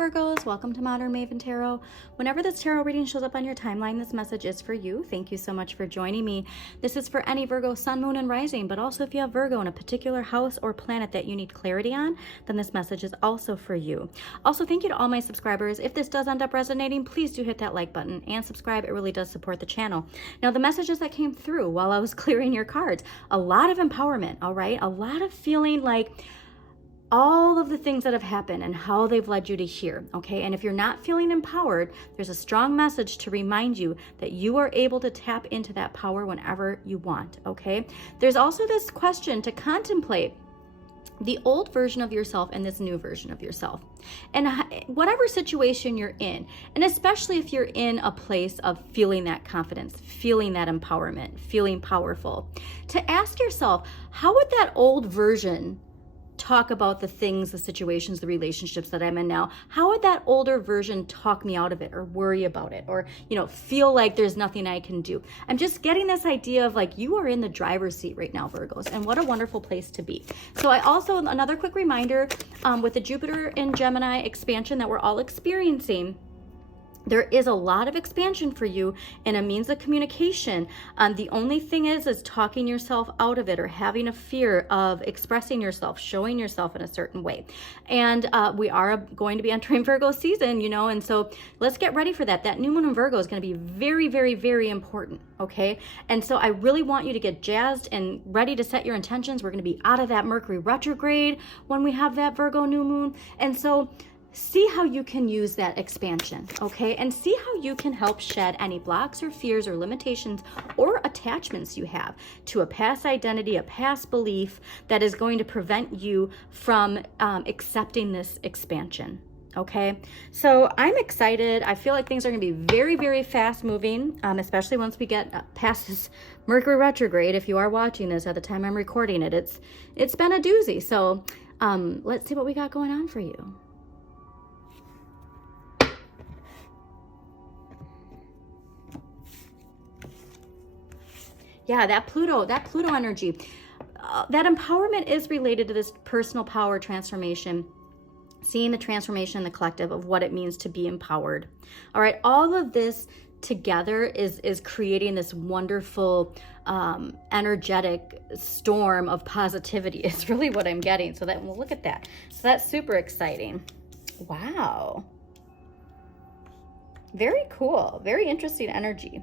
Virgos, welcome to Modern Maven Tarot. Whenever this tarot reading shows up on your timeline, this message is for you. Thank you so much for joining me. This is for any Virgo sun, moon, and rising, but also if you have Virgo in a particular house or planet that you need clarity on, then this message is also for you. Also, thank you to all my subscribers. If this does end up resonating, please do hit that like button and subscribe. It really does support the channel. Now, the messages that came through while I was clearing your cards, a lot of empowerment, all right? A lot of feeling like all of the things that have happened and how they've led you to here, okay? And if you're not feeling empowered, there's a strong message to remind you that you are able to tap into that power whenever you want, okay? There's also this question to contemplate the old version of yourself and this new version of yourself. And whatever situation you're in, and especially if you're in a place of feeling that confidence, feeling that empowerment, feeling powerful, to ask yourself, how would that old version talk about the things, the situations, the relationships that I'm in now? How would that older version talk me out of it or worry about it or, feel like there's nothing I can do? I'm just getting this idea of like, you are in the driver's seat right now, Virgos, and what a wonderful place to be. So I also, another quick reminder, with the Jupiter in Gemini expansion that we're all experiencing, there is a lot of expansion for you in a means of communication. The only thing is talking yourself out of it or having a fear of expressing yourself, showing yourself in a certain way. And we are going to be entering Virgo season, and so let's get ready for that. That new moon in Virgo is going to be very, very, very important, okay? And so I really want you to get jazzed and ready to set your intentions. We're going to be out of that Mercury retrograde when we have that Virgo new moon. And so see how you can use that expansion, okay? And see how you can help shed any blocks or fears or limitations or attachments you have to a past identity, a past belief that is going to prevent you from accepting this expansion, okay? So I'm excited. I feel like things are going to be very, very fast moving, especially once we get past this Mercury retrograde. If you are watching this at the time I'm recording it, it's been a doozy. So let's see what we got going on for you. Yeah, that Pluto energy, that empowerment is related to this personal power transformation, seeing the transformation in the collective of what it means to be empowered. All right, all of this together is creating this wonderful, energetic storm of positivity. It's really what I'm getting. So that, well, look at that. So that's super exciting. Wow. Very cool. Very interesting energy.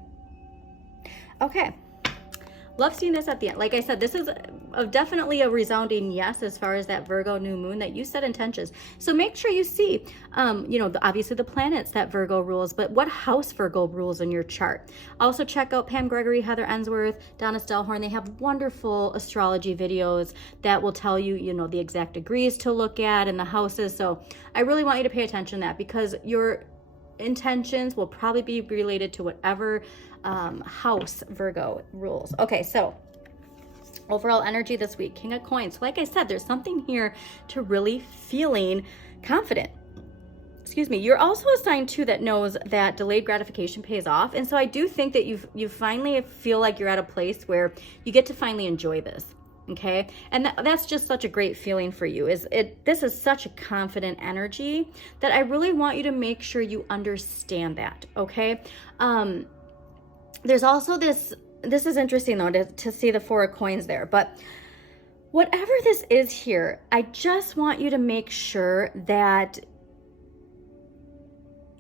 Okay. Love seeing this at the end. Like I said, this is definitely a resounding yes as far as that Virgo new moon that you set intentions. So make sure you see, obviously the planets that Virgo rules, but what house Virgo rules in your chart. Also check out Pam Gregory, Heather Ensworth, Donna Stellhorn. They have wonderful astrology videos that will tell you, the exact degrees to look at and the houses. So I really want you to pay attention to that because your intentions will probably be related to whatever house Virgo rules. Okay, so overall energy this week, King of Coins. Like I said, there's something here to really feeling confident. Excuse me. You're also a sign too that knows that delayed gratification pays off, and so I do think that you finally feel like you're at a place where you get to finally enjoy this. Okay, and that's just such a great feeling for you. This is such a confident energy that I really want you to make sure you understand that. Okay, there's also this is interesting though to see the Four of Coins there, but whatever this is here, I just want you to make sure that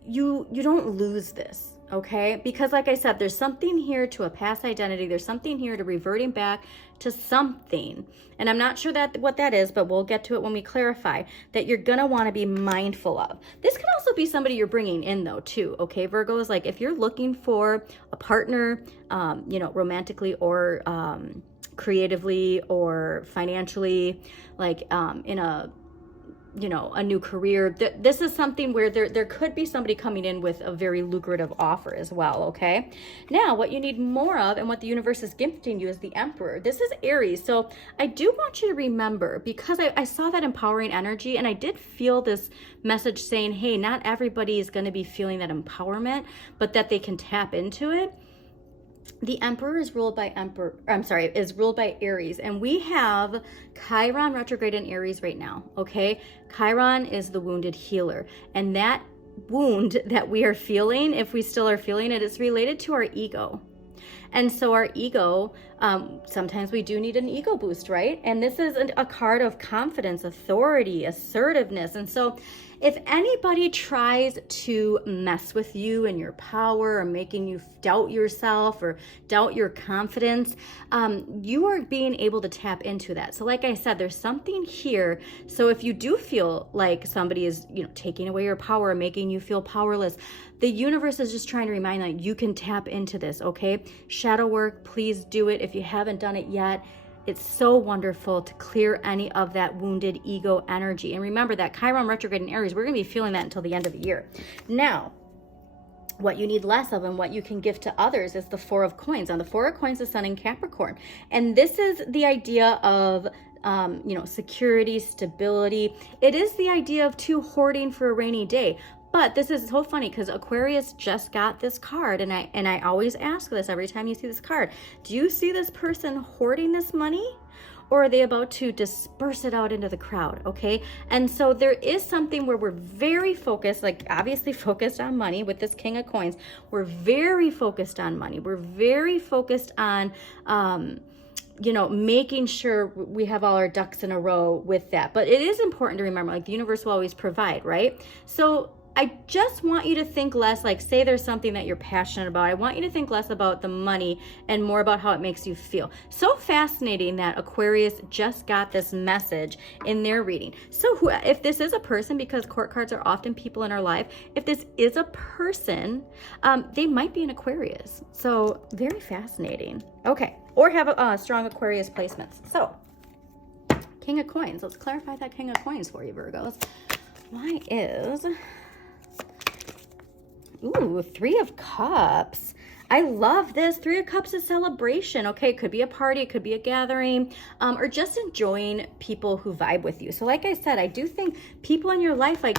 you don't lose this. Okay, because like I said, there's something here to a past identity. There's something here to reverting back to something. And I'm not sure what that is, but we'll get to it when we clarify that you're going to want to be mindful of. This could also be somebody you're bringing in though, too. Okay, Virgos, like if you're looking for a partner, romantically or creatively or financially, like in a new career. This is something where there could be somebody coming in with a very lucrative offer as well, okay? Now, what you need more of and what the universe is gifting you is the Emperor. This is Aries. So I do want you to remember, because I saw that empowering energy and I did feel this message saying, hey, not everybody is going to be feeling that empowerment, but that they can tap into it. the Emperor is ruled by is ruled by Aries, and we have Chiron retrograde in Aries right now, okay? Chiron is the wounded healer, and that wound that we are feeling, if we still are feeling it, is related to our ego. And so our ego, sometimes we do need an ego boost, right? And this is a card of confidence, authority, assertiveness. And so if anybody tries to mess with you and your power, or making you doubt yourself or doubt your confidence, you are being able to tap into that. So like I said, there's something here. So if you do feel like somebody is, taking away your power, making you feel powerless, the universe is just trying to remind that you can tap into this, okay? Shadow work, please do it if you haven't done it yet. It's so wonderful to clear any of that wounded ego energy. And remember that Chiron retrograde in Aries, we're going to be feeling that until the end of the year. Now, what you need less of and what you can give to others is the Four of Coins. And the Four of Coins is Sun in Capricorn. And this is the idea of security, stability. It is the idea of hoarding for a rainy day. But this is so funny because Aquarius just got this card, and I always ask this every time you see this card. Do you see this person hoarding this money, or are they about to disperse it out into the crowd? Okay, and so there is something where we're very focused, like obviously focused on money with this King of Coins. We're very focused on money. We're very focused on making sure we have all our ducks in a row with that. But it is important to remember, like, the universe will always provide, right? So I just want you to think less, like, say there's something that you're passionate about. I want you to think less about the money and more about how it makes you feel. So fascinating that Aquarius just got this message in their reading. So if this is a person, because court cards are often people in our life, if this is a person, they might be an Aquarius. So very fascinating. Okay, or have strong Aquarius placements. So King of Coins, let's clarify that King of Coins for you, Virgos. Why is... Ooh, Three of Cups. I love this. Three of Cups is celebration. Okay, it could be a party, it could be a gathering, or just enjoying people who vibe with you. So like I said, I do think people in your life, like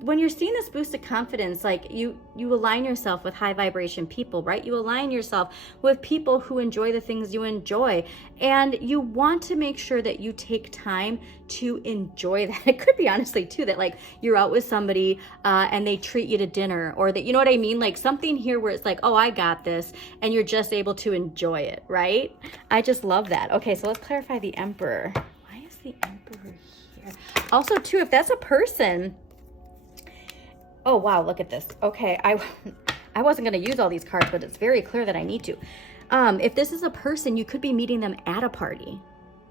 when you're seeing this boost of confidence, like you align yourself with high vibration people, right? You align yourself with people who enjoy the things you enjoy, and you want to make sure that you take time to enjoy that. It could be honestly too that like you're out with somebody and they treat you to dinner, or that, you know what I mean? Like something here where it's like, oh, I got this, and you're just able to enjoy it, right? I just love that. Okay, so let's clarify the Emperor. Why is the Emperor here? Also too, if that's a person, oh wow, look at this. Okay, I wasn't going to use all these cards, but it's very clear that I need to. If this is a person, you could be meeting them at a party.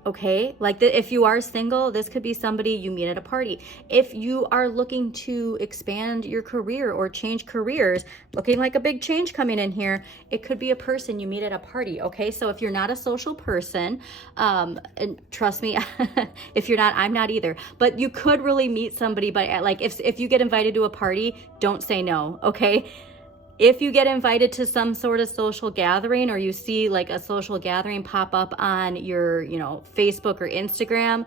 Okay, like if you are single, this could be somebody you meet at a party. If you are looking to expand your career or change careers, looking like a big change coming in here, it could be a person you meet at a party. Okay, so if you're not a social person, and trust me, if you're not, I'm not either, but you could really meet somebody. But like if you get invited to a party, don't say no. Okay. If you get invited to some sort of social gathering, or you see like a social gathering pop up on your, Facebook or Instagram,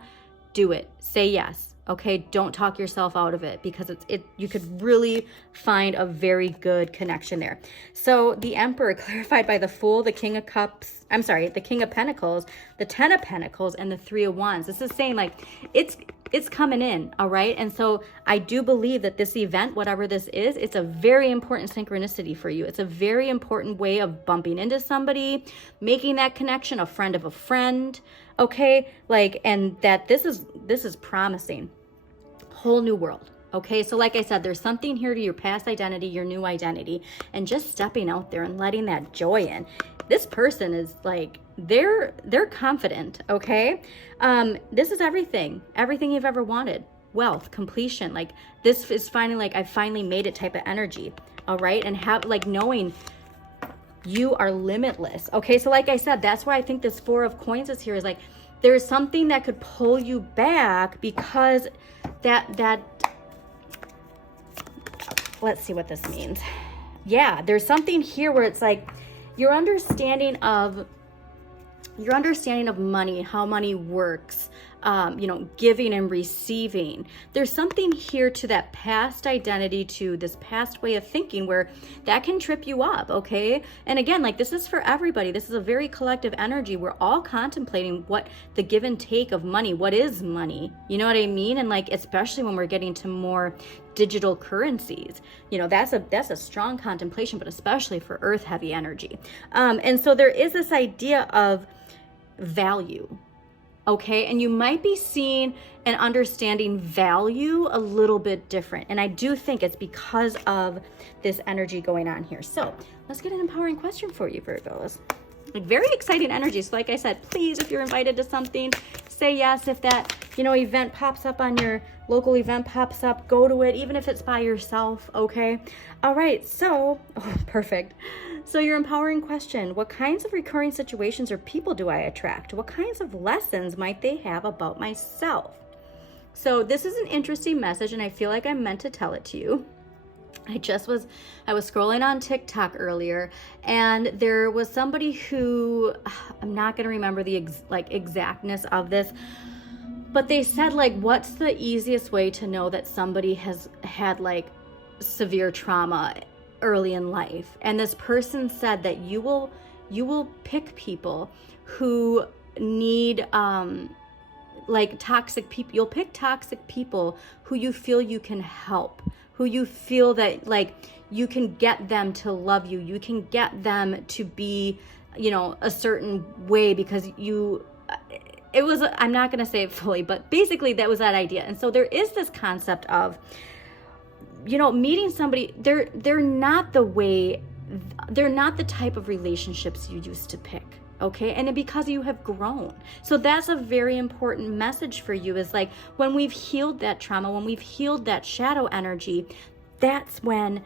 do it. Say yes. Okay, don't talk yourself out of it, because you could really find a very good connection there. So the Emperor clarified by the Fool, the King of Cups, the King of Pentacles, the Ten of Pentacles, and the Three of Wands. This is saying like it's coming in, all right? And so I do believe that this event, whatever this is, it's a very important synchronicity for you. It's a very important way of bumping into somebody, making that connection, a friend of a friend, okay? Like, and that this is promising. Whole new world. Okay, so like I said, there's something here to your past identity, your new identity, and just stepping out there and letting that joy in. This person is like, they're confident, okay? This is everything you've ever wanted. Wealth, completion, like this is finally like, I finally made it type of energy, all right? And have like knowing you are limitless, okay? So like I said, that's why I think this Four of Coins is here, is like, there's something that could pull you back, because that let's see what this means. Yeah, there's something here where it's like your understanding of money, how money works, giving and receiving. There's something here to that past identity, to this past way of thinking, where that can trip you up, okay? And again, like, this is for everybody. This is a very collective energy. We're all contemplating what the give and take of money, what is money, you know what I mean? And like, especially when we're getting to more digital currencies, that's a strong contemplation, but especially for earth heavy energy. And so there is this idea of value. Okay, and you might be seeing and understanding value a little bit different. And I do think it's because of this energy going on here. So let's get an empowering question for you, Virgos. Like, very exciting energy. So like I said, please, if you're invited to something, say yes. If that, event pops up on your local event pops up, go to it, even if it's by yourself, okay? All right, so, perfect. So your empowering question: what kinds of recurring situations or people do I attract? What kinds of lessons might they have about myself? So this is an interesting message, and I feel like I'm meant to tell it to you. I was scrolling on TikTok earlier, and there was somebody who, I'm not going to remember the exactness of this, but they said, like, what's the easiest way to know that somebody has had like severe trauma early in life? And this person said that you will pick people who need like toxic people. You'll pick toxic people who you feel you can help, who you feel that like you can get them to love you, you can get them to be, a certain way, because I'm not going to say it fully, but basically that was that idea. And so there is this concept of, meeting somebody, they're not the type of relationships you used to pick. Okay. And because you have grown. So that's a very important message for you, is like, when we've healed that trauma, when we've healed that shadow energy, that's when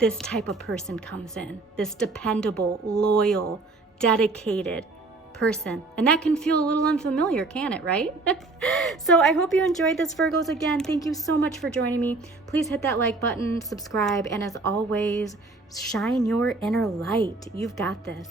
this type of person comes in, this dependable, loyal, dedicated person. And that can feel a little unfamiliar, can it, right? So I hope you enjoyed this, Virgos. Again, thank you so much for joining me. Please hit that like button, subscribe, and as always, shine your inner light. You've got this.